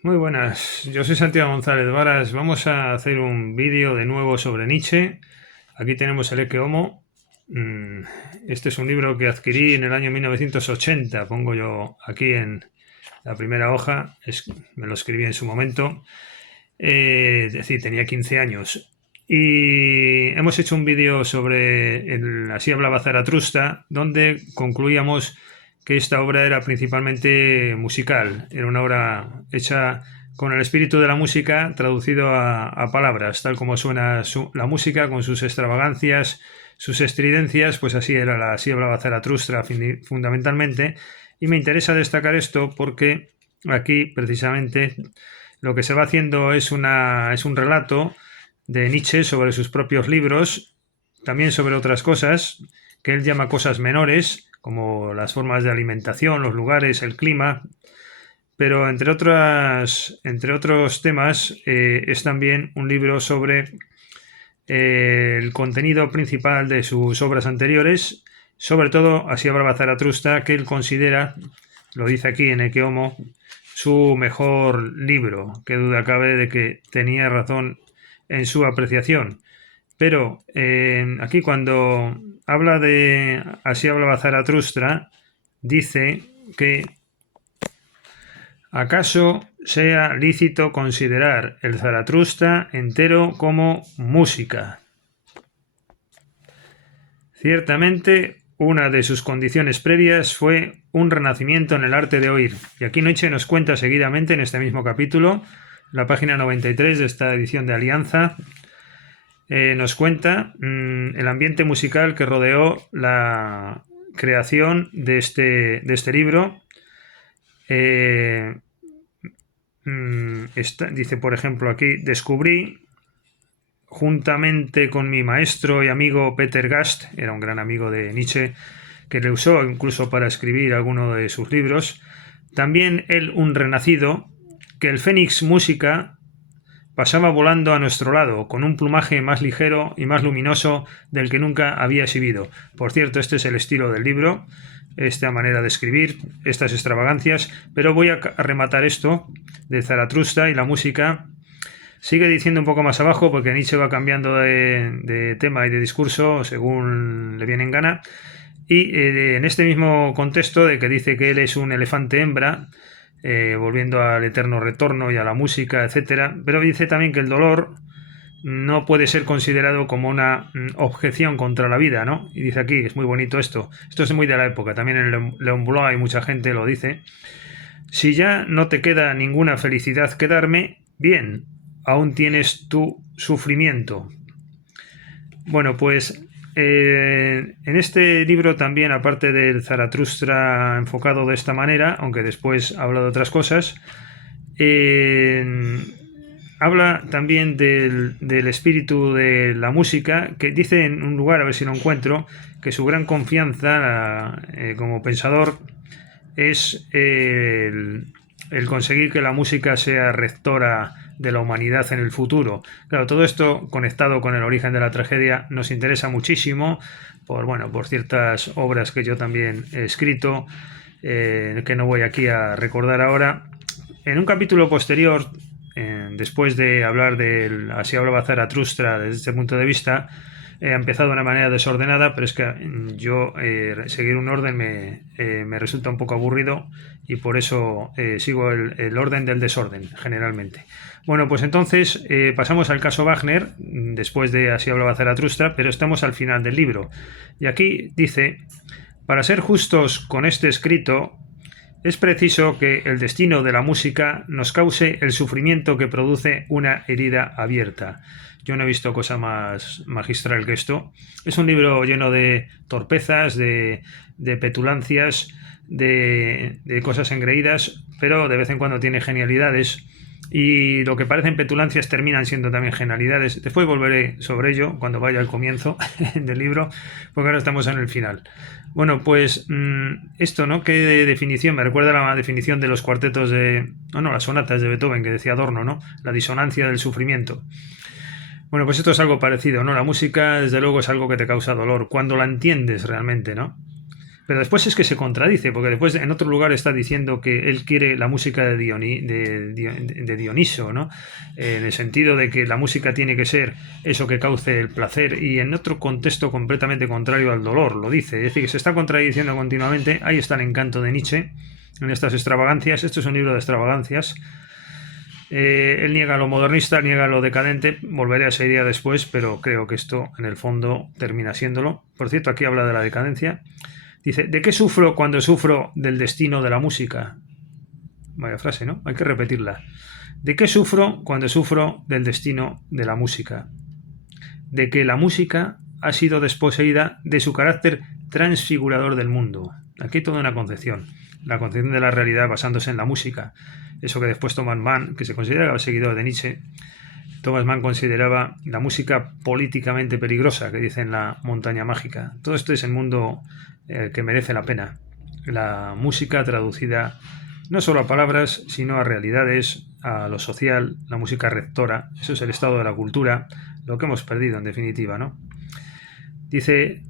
Muy buenas, yo soy Santiago González Varas. Vamos a hacer un vídeo de nuevo sobre Nietzsche. Aquí tenemos el Ecce Homo. Mm, Este es un libro que adquirí en el año 1980, pongo yo aquí en la primera hoja, me lo escribí en su momento. Es decir, tenía 15 años. Y hemos hecho un vídeo sobre Así hablaba Zaratustra, donde concluíamos que esta obra era principalmente musical, era una obra hecha con el espíritu de la música traducido a palabras, tal como suena la música, con sus extravagancias, sus estridencias, pues así hablaba Zaratustra fundamentalmente. Y me interesa destacar esto porque aquí precisamente lo que se va haciendo es un relato de Nietzsche sobre sus propios libros, también sobre otras cosas que él llama cosas menores, como las formas de alimentación, los lugares, el clima, pero entre otros temas es también un libro sobre el contenido principal de sus obras anteriores, sobre todo Así hablaba Zaratustra, que él considera, lo dice aquí en Ecce Homo, su mejor libro. Qué duda cabe de que tenía razón en su apreciación. Pero aquí cuando habla de Así hablaba Zaratustra, dice que acaso sea lícito considerar el Zaratustra entero como música. Ciertamente, una de sus condiciones previas fue un renacimiento en el arte de oír. Y aquí Nietzsche nos cuenta seguidamente en este mismo capítulo, la página 93 de esta edición de Alianza, nos cuenta el ambiente musical que rodeó la creación de este libro. Dice, por ejemplo, aquí, descubrí juntamente con mi maestro y amigo Peter Gast, era un gran amigo de Nietzsche, que le usó incluso para escribir alguno de sus libros, también él un renacido, que el Fénix Música pasaba volando a nuestro lado, con un plumaje más ligero y más luminoso del que nunca había exhibido. Por cierto, este es el estilo del libro, esta manera de escribir, estas extravagancias, pero voy a rematar esto de Zaratustra y la música. Sigue diciendo un poco más abajo, porque Nietzsche va cambiando de tema y de discurso según le viene en gana. Y en este mismo contexto de que dice que él es un elefante hembra, volviendo al eterno retorno y a la música, etcétera, pero dice también que el dolor no puede ser considerado como una objeción contra la vida, ¿no? Y dice aquí, es muy bonito esto es muy de la época, también en Leon Blois hay mucha gente lo dice, si ya no te queda ninguna felicidad que darme, bien, aún tienes tu sufrimiento. Bueno, pues en este libro también, aparte del Zaratustra enfocado de esta manera, aunque después habla de otras cosas, habla también del espíritu de la música, que dice en un lugar, a ver si lo encuentro, que su gran confianza como pensador es el conseguir que la música sea rectora de la humanidad en el futuro. Claro, todo esto conectado con el origen de la tragedia nos interesa muchísimo por ciertas obras que yo también he escrito, que no voy aquí a recordar ahora. En un capítulo posterior, después de hablar del Así hablaba Zaratustra desde este punto de vista, he empezado de una manera desordenada, pero es que yo seguir un orden me resulta un poco aburrido y por eso sigo el orden del desorden, generalmente. Bueno, pues entonces pasamos al caso Wagner, después de Así hablaba Zaratustra, pero estamos al final del libro. Y aquí dice, para ser justos con este escrito, es preciso que el destino de la música nos cause el sufrimiento que produce una herida abierta. Yo no he visto cosa más magistral que esto. Es un libro lleno de torpezas, de petulancias, de cosas engreídas, pero de vez en cuando tiene genialidades. Y lo que parecen petulancias terminan siendo también genialidades. Después volveré sobre ello cuando vaya al comienzo del libro, porque ahora estamos en el final. Bueno, pues esto, ¿no? ¿Qué definición? Me recuerda a la definición de los cuartetos las sonatas de Beethoven, que decía Adorno, ¿no? La disonancia del sufrimiento. Bueno, pues esto es algo parecido, ¿no? La música, desde luego, es algo que te causa dolor, cuando la entiendes realmente, ¿no? Pero después es que se contradice, porque después en otro lugar está diciendo que él quiere la música de Dioniso, ¿no? En el sentido de que la música tiene que ser eso que cauce el placer, y en otro contexto completamente contrario al dolor, lo dice. Es decir, que se está contradiciendo continuamente. Ahí está el encanto de Nietzsche, en estas extravagancias. Esto es un libro de extravagancias. Él niega lo modernista, niega lo decadente. Volveré a esa idea después, pero creo que esto en el fondo termina siéndolo. Por cierto, aquí habla de la decadencia. Dice, ¿de qué sufro cuando sufro del destino de la música? Vaya frase, ¿no? Hay que repetirla. ¿De qué sufro cuando sufro del destino de la música? De que la música ha sido desposeída de su carácter transfigurador del mundo. Aquí hay toda una concepción. La concepción de la realidad basándose en la música. Eso que después Thomas Mann, que se considera seguidor de Nietzsche, Thomas Mann consideraba la música políticamente peligrosa, que dice en La montaña mágica. Todo esto es el mundo que merece la pena. La música traducida no solo a palabras, sino a realidades, a lo social, la música rectora. Eso es el estado de la cultura, lo que hemos perdido en definitiva, ¿no? Dice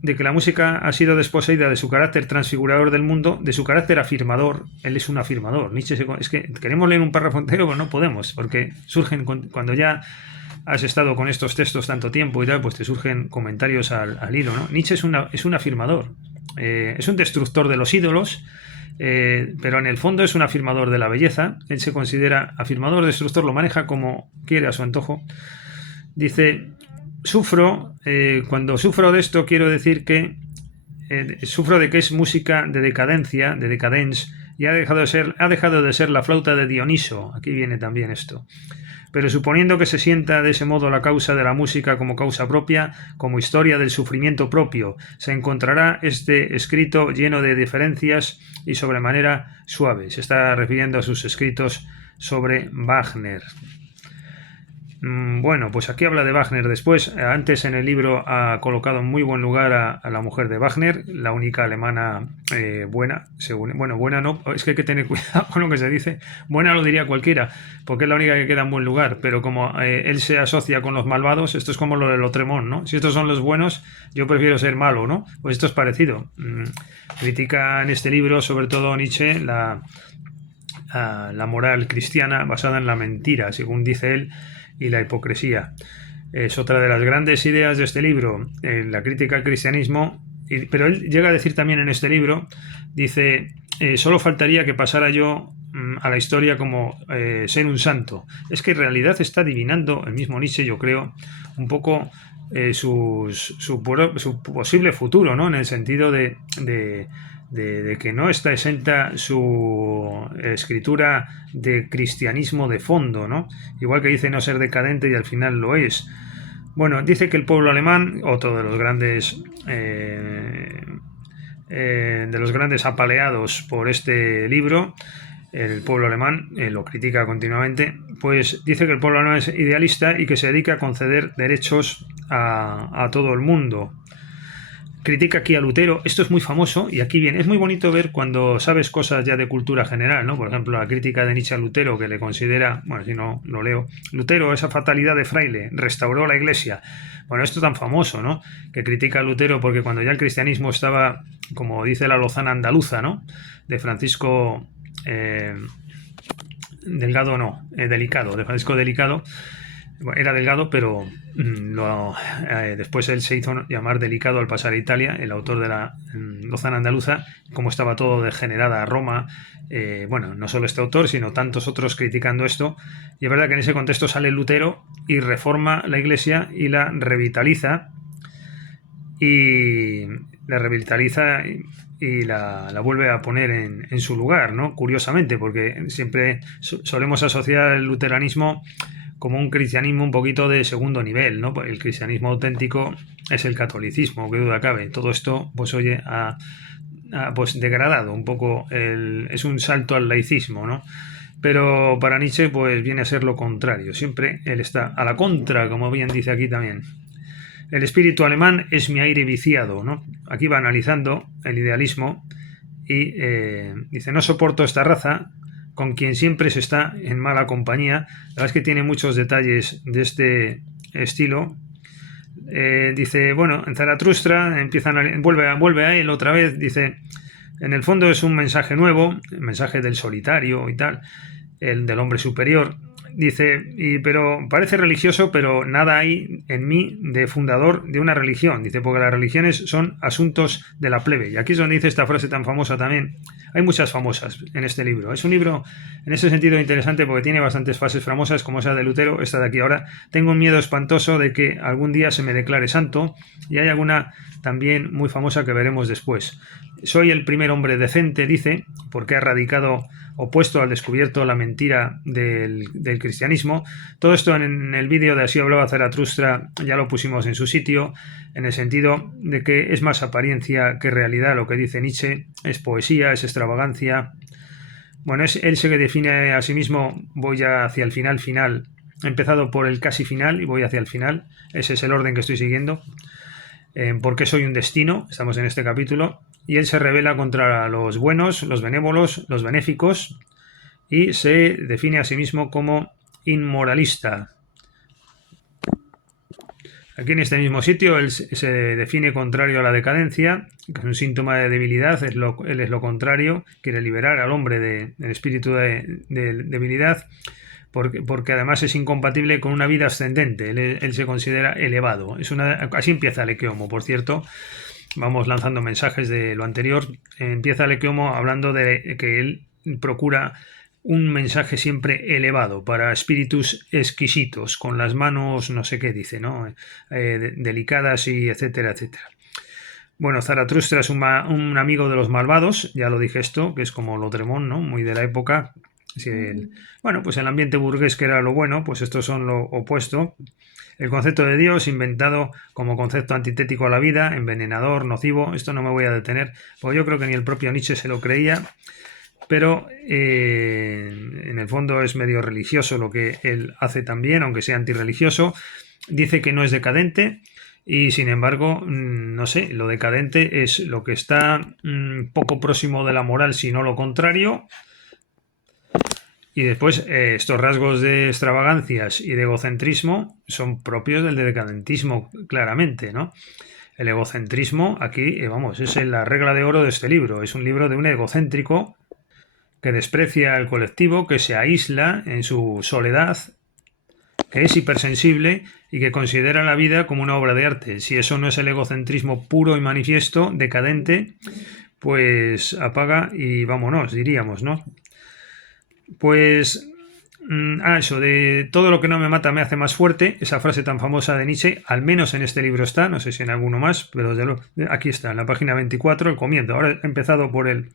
de que la música ha sido desposeída de su carácter transfigurador del mundo, de su carácter afirmador. Él es un afirmador. Nietzsche es que queremos leer un párrafo entero, pero no podemos, porque surgen cuando ya has estado con estos textos tanto tiempo y tal, pues te surgen comentarios al hilo, ¿no? Nietzsche es un afirmador, es un destructor de los ídolos, pero en el fondo es un afirmador de la belleza. Él se considera afirmador, destructor, lo maneja como quiere a su antojo. Dice, cuando sufro de esto quiero decir que sufro de que es música de decadencia, de decadence, y ha dejado de ser la flauta de Dioniso. Aquí viene también esto. Pero suponiendo que se sienta de ese modo la causa de la música como causa propia, como historia del sufrimiento propio, se encontrará este escrito lleno de diferencias y sobremanera suave. Se está refiriendo a sus escritos sobre Wagner. Bueno, pues aquí habla de Wagner después. Antes en el libro ha colocado en muy buen lugar a la mujer de Wagner, la única alemana buena, según, bueno, buena no, es que hay que tener cuidado con lo que se dice. Buena lo diría cualquiera, porque es la única que queda en buen lugar, pero como él se asocia con los malvados, esto es como lo de Lautréamont, ¿no? Si estos son los buenos, yo prefiero ser malo, ¿no? Pues esto es parecido. Critica en este libro, sobre todo Nietzsche, la moral cristiana basada en la mentira, según dice él, y la hipocresía. Es otra de las grandes ideas de este libro, la crítica al cristianismo, pero él llega a decir también en este libro, dice, solo faltaría que pasara yo a la historia como ser un santo. Es que en realidad está adivinando el mismo Nietzsche, yo creo, un poco su posible futuro, ¿no? En el sentido de que no está exenta su escritura de cristianismo de fondo, ¿no? Igual que dice no ser decadente y al final lo es. Bueno, dice que el pueblo alemán, otro de los grandes apaleados por este libro, el pueblo alemán lo critica continuamente, pues dice que el pueblo alemán es idealista y que se dedica a conceder derechos a todo el mundo. Critica aquí a Lutero, esto es muy famoso y aquí viene, es muy bonito ver cuando sabes cosas ya de cultura general, ¿no? Por ejemplo, la crítica de Nietzsche a Lutero, que le considera, bueno, si no lo leo, Lutero, esa fatalidad de fraile, restauró la iglesia. Bueno, esto tan famoso, ¿no? Que critica a Lutero porque cuando ya el cristianismo estaba, como dice la Lozana andaluza, ¿no? De Francisco Delicado, de Francisco Delicado. Era delgado, pero después él se hizo llamar Delicado al pasar a Italia, el autor de la Lozana andaluza, como estaba todo degenerada a Roma. Bueno, no solo este autor, sino tantos otros criticando esto. Y es verdad que en ese contexto sale Lutero y reforma la iglesia y la revitaliza. Y la vuelve a poner en su lugar, ¿no? Curiosamente, porque siempre solemos asociar el luteranismo como un cristianismo un poquito de segundo nivel, ¿no? El cristianismo auténtico es el catolicismo, que duda cabe. Todo esto, pues oye, pues degradado un poco, es un salto al laicismo, ¿no? Pero para Nietzsche, pues viene a ser lo contrario. Siempre él está a la contra, como bien dice aquí también. El espíritu alemán es mi aire viciado, ¿no? Aquí va analizando el idealismo y dice, no soporto esta raza con quien siempre se está en mala compañía. La verdad es que tiene muchos detalles de este estilo. Dice, bueno, en Zaratustra vuelve a él otra vez, dice, en el fondo es un mensaje nuevo, el mensaje del solitario y tal, el del hombre superior. Dice, pero parece religioso, pero nada hay en mí de fundador de una religión. Dice, porque las religiones son asuntos de la plebe. Y aquí es donde dice esta frase tan famosa también. Hay muchas famosas en este libro. Es un libro en ese sentido interesante porque tiene bastantes frases famosas, como esa de Lutero, esta de aquí. Ahora tengo un miedo espantoso de que algún día se me declare santo, y hay alguna también muy famosa que veremos después. Soy el primer hombre decente, dice, porque ha radicado opuesto al descubierto la mentira del cristianismo. Todo esto en el vídeo de Así hablaba Zaratustra ya lo pusimos en su sitio, en el sentido de que es más apariencia que realidad lo que dice Nietzsche, es poesía, es extravagancia. Bueno, él se define a sí mismo, voy ya hacia el final, he empezado por el casi final y voy hacia el final, ese es el orden que estoy siguiendo. ¿Por qué soy un destino? Estamos en este capítulo. Y él se revela contra los buenos, los benévolos, los benéficos, y se define a sí mismo como inmoralista. Aquí en este mismo sitio él se define contrario a la decadencia, que es un síntoma de debilidad, él es lo contrario, quiere liberar al hombre del espíritu de debilidad, porque además es incompatible con una vida ascendente, él se considera elevado. Así empieza el Ekeomo, por cierto. Vamos lanzando mensajes de lo anterior. Empieza el Ekeomo hablando de que él procura un mensaje siempre elevado para espíritus exquisitos, con las manos, no sé qué dice, ¿no? Delicadas y etcétera, etcétera. Bueno, Zaratustra es un amigo de los malvados, ya lo dije esto, que es como Lautréamont, ¿no? Muy de la época. Bueno, pues el ambiente burgués, que era lo bueno, pues estos son lo opuesto. El concepto de Dios, inventado como concepto antitético a la vida, envenenador, nocivo, esto no me voy a detener, porque yo creo que ni el propio Nietzsche se lo creía, pero en el fondo es medio religioso lo que él hace también, aunque sea antirreligioso. Dice que no es decadente, y sin embargo, no sé, lo decadente es lo que está poco próximo de la moral, si no lo contrario. Y después, estos rasgos de extravagancias y de egocentrismo son propios del decadentismo, claramente, ¿no? El egocentrismo, aquí, vamos, es la regla de oro de este libro. Es un libro de un egocéntrico que desprecia al colectivo, que se aísla en su soledad, que es hipersensible y que considera la vida como una obra de arte. Si eso no es el egocentrismo puro y manifiesto, decadente, pues apaga y vámonos, diríamos, ¿no? Pues eso, de todo lo que no me mata me hace más fuerte, esa frase tan famosa de Nietzsche, al menos en este libro está, no sé si en alguno más, pero aquí está, en la página 24, el comienzo. Ahora he empezado por el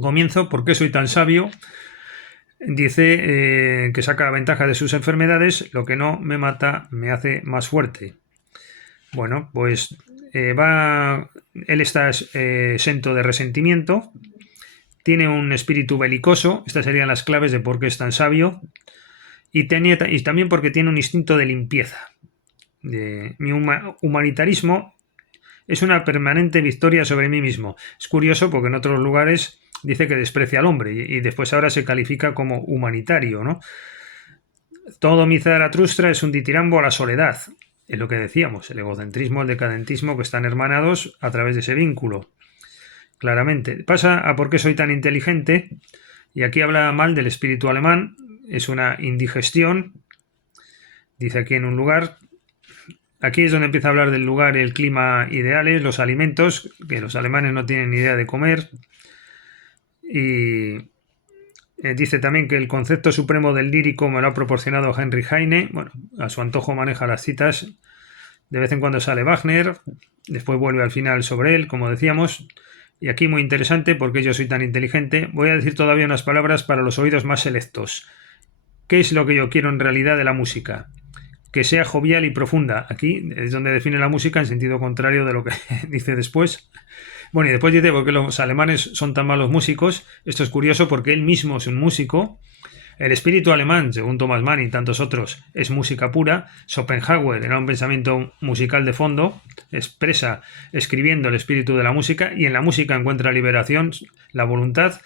comienzo, ¿por qué soy tan sabio? Dice que saca ventaja de sus enfermedades, lo que no me mata me hace más fuerte. Bueno, pues él está exento de resentimiento, tiene un espíritu belicoso, estas serían las claves de por qué es tan sabio, y también porque tiene un instinto de limpieza. Mi humanitarismo es una permanente victoria sobre mí mismo. Es curioso porque en otros lugares dice que desprecia al hombre y después ahora se califica como humanitario, ¿no? Todo mi Zaratustra es un ditirambo a la soledad. Es lo que decíamos, el egocentrismo, el decadentismo, que están hermanados a través de ese vínculo. Claramente. Pasa a por qué soy tan inteligente, y aquí habla mal del espíritu alemán, es una indigestión, dice aquí en un lugar. Aquí es donde empieza a hablar del lugar, el clima ideales, los alimentos, que los alemanes no tienen ni idea de comer, y dice también que el concepto supremo del lírico me lo ha proporcionado Henry Heine. Bueno, a su antojo maneja las citas, de vez en cuando sale Wagner, después vuelve al final sobre él, como decíamos. Y aquí muy interesante, porque yo soy tan inteligente, voy a decir todavía unas palabras para los oídos más selectos. ¿Qué es lo que yo quiero en realidad de la música? Que sea jovial y profunda. Aquí es donde define la música en sentido contrario de lo que dice después. Bueno, y después dice por qué los alemanes son tan malos músicos. Esto es curioso porque él mismo es un músico. El espíritu alemán, según Thomas Mann y tantos otros, es música pura. Schopenhauer era un pensamiento musical de fondo, expresa escribiendo el espíritu de la música, y en la música encuentra liberación, la voluntad,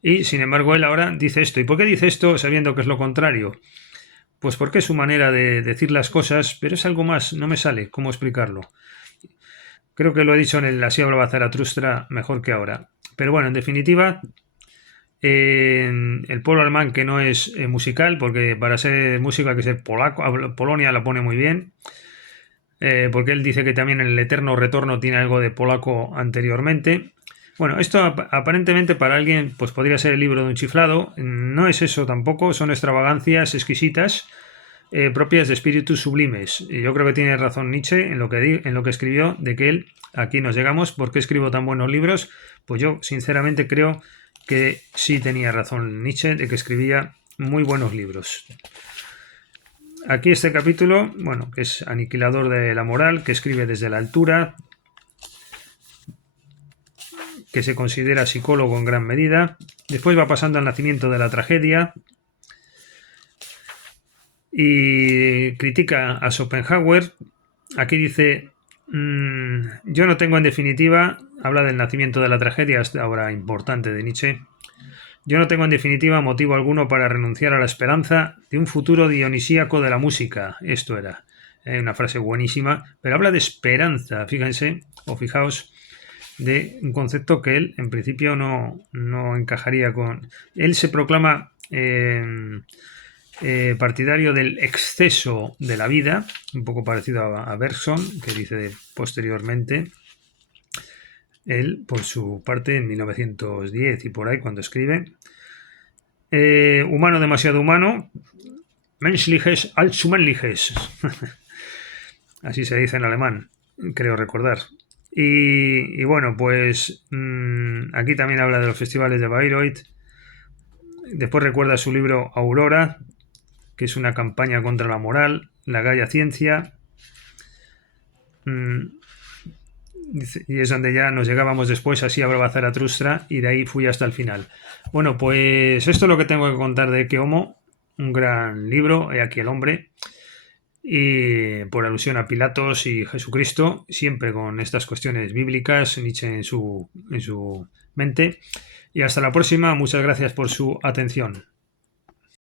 y sin embargo él ahora dice esto. ¿Y por qué dice esto sabiendo que es lo contrario? pues porque es su manera de decir las cosas, pero es algo más, no me sale cómo explicarlo. Creo que lo he dicho en el Así hablaba Zaratustra mejor que ahora. Pero bueno, en definitiva, el pueblo alemán, que no es musical, porque para ser música hay que ser polaco, Polonia la pone muy bien, porque él dice que también en el Eterno Retorno tiene algo de polaco anteriormente. Bueno, esto aparentemente para alguien pues podría ser el libro de un chiflado. No es eso tampoco, son extravagancias exquisitas, propias de espíritus sublimes. Y yo creo que tiene razón Nietzsche en lo que escribió, de que él, aquí nos llegamos, ¿por qué escribo tan buenos libros? Pues yo sinceramente creo que sí tenía razón Nietzsche, de que escribía muy buenos libros. Aquí este capítulo, bueno, que es Aniquilador de la Moral, que escribe desde la altura, que se considera psicólogo en gran medida. Después va pasando al nacimiento de la tragedia y critica a Schopenhauer. Aquí dice, yo no tengo en definitiva, habla del nacimiento de la tragedia, esta obra importante de Nietzsche, yo no tengo en definitiva motivo alguno para renunciar a la esperanza de un futuro dionisíaco de la música. Esto era una frase buenísima, pero habla de esperanza, fíjense, o fijaos, de un concepto que él en principio no encajaría con. Él se proclama partidario del exceso de la vida, un poco parecido a Bergson, que dice posteriormente, él por su parte en 1910 y por ahí cuando escribe, humano demasiado humano, menschliches allzu männliches, así se dice en alemán, creo recordar. Y bueno, pues aquí también habla de los festivales de Bayreuth. Después recuerda su libro Aurora, que es una campaña contra la moral, la Gaia Ciencia. Y es donde ya nos llegábamos después, Así hablaba Zaratustra, y de ahí fui hasta el final. Bueno, pues esto es lo que tengo que contar de Ecce Homo, un gran libro, He aquí el hombre, y por alusión a Pilatos y Jesucristo, siempre con estas cuestiones bíblicas, Nietzsche en su mente. Y hasta la próxima, muchas gracias por su atención.